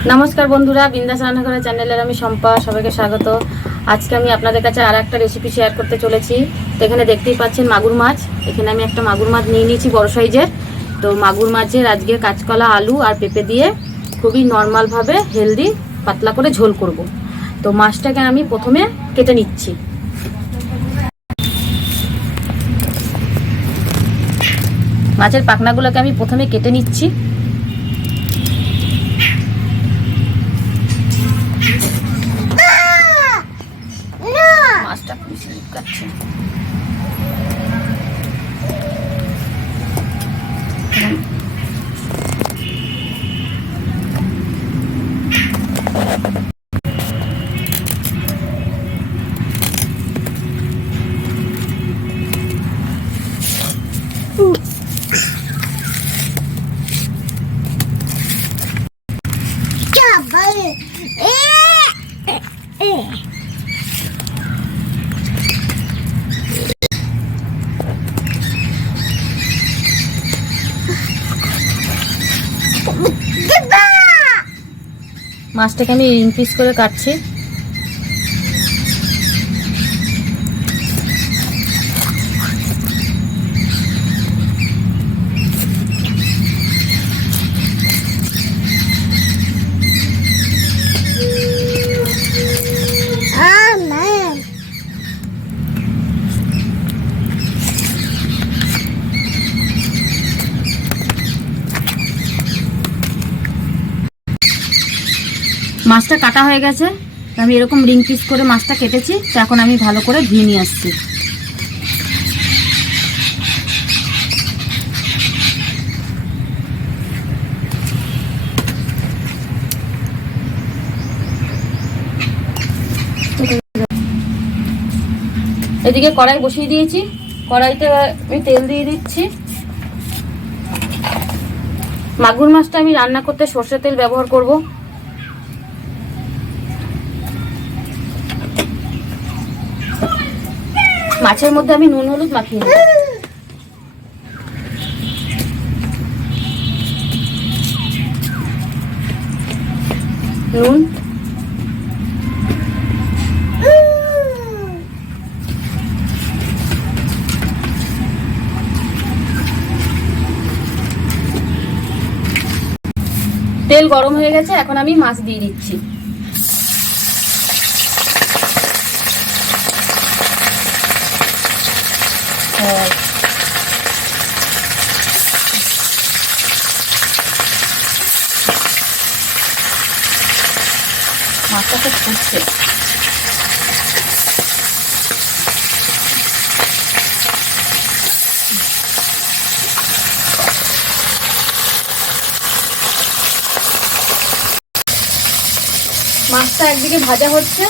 नमस्कार बंधुरा बिंदास रान्नाघर चैनेलेर आमी सम्पा सबाइके स्वागत। आज के आमी आपनादेर काछे आर एकटा रेसिपि शेयर करते चलेछि। तो एखाने देखतेई पाच्छेन मागुर माछ। एखाने आमी एकटा मागुर माछ निये निয়েছি बड़ साइजेर। तो मागुर माछेर आजके काঁচকলা आलू और पेঁপে दिए खूबই नर्माल भावे हेल्दी पातला करे झोल करब। तो माछटाके आमी प्रथमे केटे निচ্ছি। माछेर पाखनागुलोके आमी प्रथमे केटे निচ্ছি। মাছটাকে আমি রিং পিস করে কাটছি। মাছটা কাটা হয়ে গেছে। আমি এরকম রিং পিস করে মাছটা কেটেছি। তো এখন আমি ভালো করে ধুয়ে নিয়ে আসছি। এদিকে কড়াই বসিয়ে দিয়েছি। কড়াইতে আমি তেল দিয়ে দিচ্ছি। মাগুর মাছটা আমি রান্না করতে সরষের তেল ব্যবহার করব। মাছের মধ্যে আমি নুন হলুদ মাখিয়ে নেব। নুন, তেল গরম হয়ে গেছে। এখন আমি মাছ দিয়ে দিচ্ছি। মাছটা খুব ফুটছে। মাছটা একদিকে ভাজা হচ্ছে,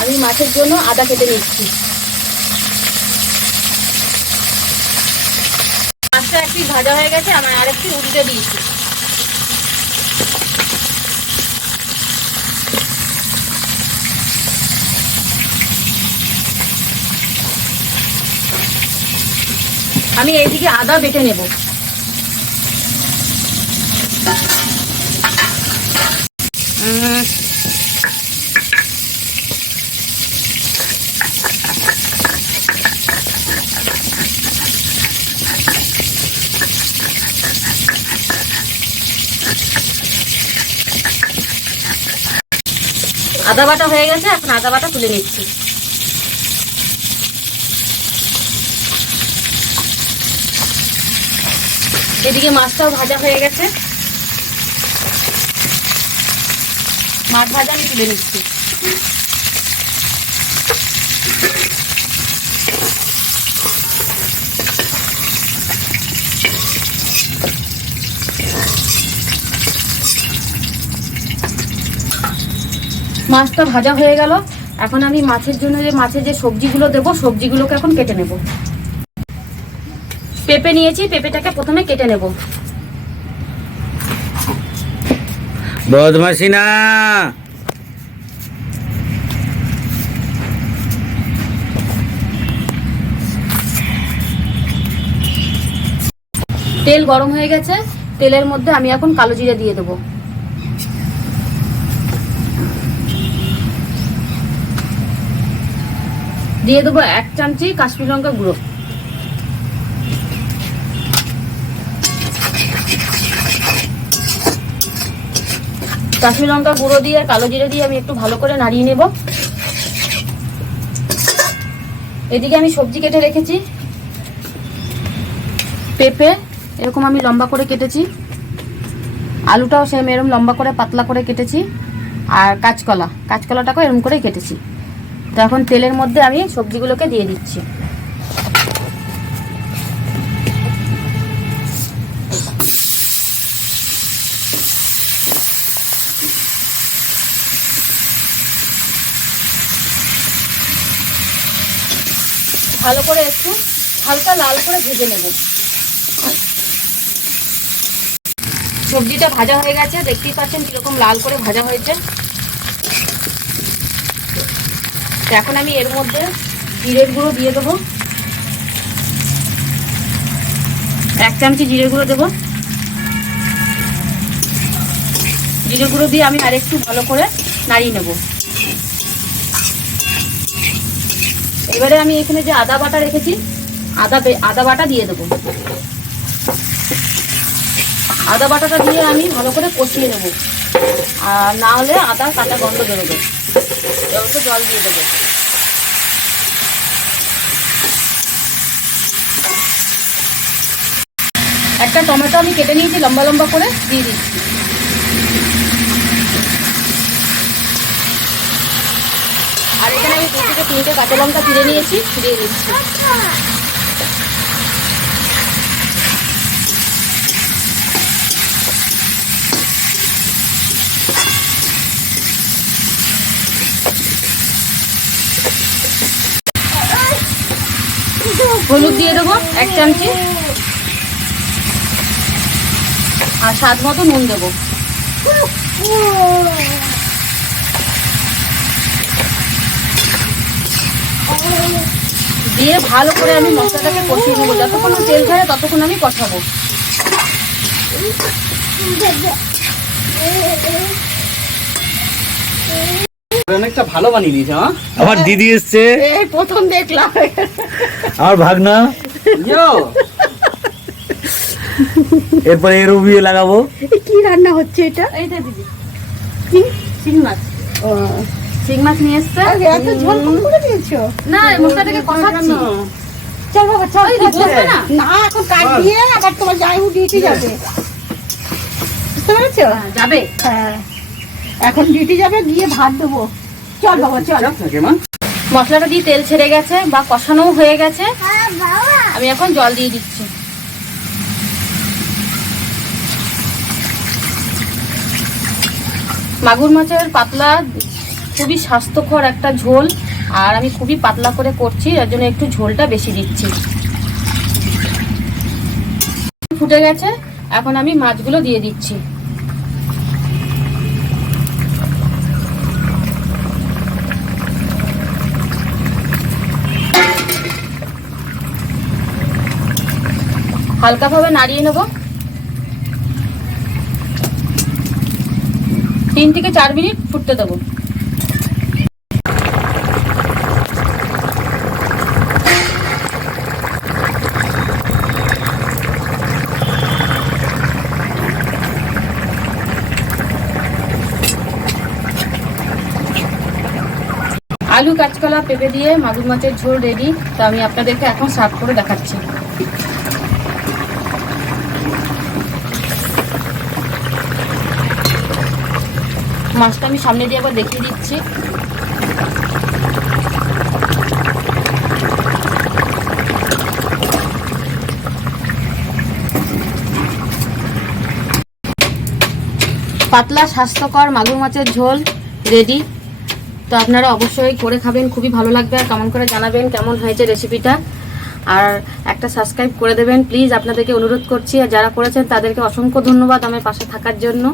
আমি মাছের জন্য আদা কেটে নিচ্ছি। মাছটা একটি ভাজা হয়ে গেছে, আমার আরেকটি উল্টে দিয়েছি। আমি এইদিকে আদা বেটে নেব। আদা বাটা হয়ে গেছে, এখন আদা বাটা তুলে নিচ্ছি। এদিকে মাছটাও ভাজা হয়ে গেছে। মাছ ভাজা আমি তুলে নিচ্ছি। মাছটা ভাজা হয়ে গেল। এখন আমি মাছের জন্য মাছের যে সবজিগুলো দেবো সবজিগুলোকে এখন কেটে নেব। পেঁপে নিয়েছি, পেঁপেটাকে প্রথমে কেটে নেব। বদমাশি না। তেল গরম হয়ে গেছে। তেলের মধ্যে আমি এখন কালো জিরা দিয়ে দেবো। দিয়ে দেবো 1 চামচি কাশ্মীরি লঙ্কা গুঁড়ো। কাশ্মীরি লঙ্কা গুঁড়ো দিয়ে কালো জিরে দিয়ে আমি একটু ভালো করে নাড়িয়ে নেব। এদিকে আমি সবজি কেটে রেখেছি। পেঁপে এরকম আমি লম্বা করে কেটেছি, আলুটাও সেম এরকম লম্বা করে পাতলা করে কেটেছি, আর কাঁচকলাটাকেও এরকম করে কেটেছি। তো এখন তেলের মধ্যে আমি সবজিগুলোকে দিয়ে দিচ্ছি। ভালো করে একটু হালকা লাল করে ভেজে নেব। সবজিটা ভাজা হয়ে গেছে, দেখতেই পাচ্ছেন কিরকম লাল করে ভাজা হয়েছে। এখন আমি এর মধ্যে জিরের গুঁড়ো দিয়ে দেবো, 1 চামচি জিরের গুঁড়ো দেবো। জিরের গুঁড়ো দিয়ে আমি আরেকটু ভালো করে নাড়িয়ে নেব। এবারে আমি এখানে যে আদা বাটা রেখেছি, আদা বাটা দিয়ে দেবো। আদা বাটাটা দিয়ে আমি ভালো করে কষিয়ে নেব, আর না হলে আদা কাঁচা গন্ধ বেরোবে। অল্প জল দিয়ে দেবো। একটা টমেটো আমি কেটে নিয়েছি লম্বা লম্বা করে, দিয়ে দিচ্ছি। আর এখানে আমি 2 থেকে 3টে কাঁচা লঙ্কা চিড়ে নিয়েছি, দিয়ে দিচ্ছি। হলুদ দিয়ে দেবো 1 চামচি, আর স্বাদ মতো নুন দেবো। দিয়ে ভালো করে আমি মশলাটাকে কষিয়ে নেবো। যতক্ষণ তেল ছাড়ে ততক্ষণ আমি কষাবো। অনেকটা ভালো বানিয়ে দিয়েছে। আমার দিদি এসছে, এই প্রথম দেখলাম। আমার ভাগনা, এরপরে এর বিয়ে লাগাবো। কি রান্না হচ্ছে এটা? এইটা দিদি কি শিং মাছ। ও, শিং মাছ নিয়ে এসছে। এত ঝোল করে দিয়েছো? না, মশলাটাকে কষাচ্ছি। চল বাবা চল। ওই দিদি বসবে না? না, এখন কাট দিয়ে আবার তোমার জামাইবু ডিউটি যাবে, বুঝতে পেরেছো? যাবে। হ্যাঁ, এখন ডিউটি যাবে, গিয়ে ভাত দেবো। চল বাবা চল। মশলাটা দিয়ে তেল ছেড়ে গেছে বা কষানো হয়ে গেছে, আমি এখন জল দিয়ে দিচ্ছি। মাগুর মাছের পাতলা খুবই স্বাস্থ্যকর একটা ঝোল, আর আমি খুবই পাতলা করে করছি, এর জন্য একটু ঝোলটা বেশি দিচ্ছি। ফুটে গেছে, এখন আমি মাছগুলো দিয়ে দিচ্ছি। হালকাভাবে নাড়িয়ে নেব। 3 থেকে 4 মিনিট ফুটতে দেবো। আলু, কাঁচকলা, পেঁপে দিয়ে মাগুর মাছের ঝোল রেডি। তো আমি আপনাদেরকে এখন সার্ভ করে দেখাচ্ছি। মাছটা আমি সামনে দিয়ে আবার দেখিয়ে দিচ্ছি। পাতলা স্বাস্থ্যকর মাগুর মাছের ঝোল রেডি। তো আপনারা অবশ্যই করে খাবেন, খুবই ভালো লাগবে। আর কমেন্ট করে জানাবেন কেমন হয়েছে রেসিপিটা, আর একটা সাবস্ক্রাইব করে দেবেন প্লিজ, আপনাদেরকে অনুরোধ করছি। আর যারা করেছেন তাদেরকে অসংখ্য ধন্যবাদ আমার পাশে থাকার জন্য।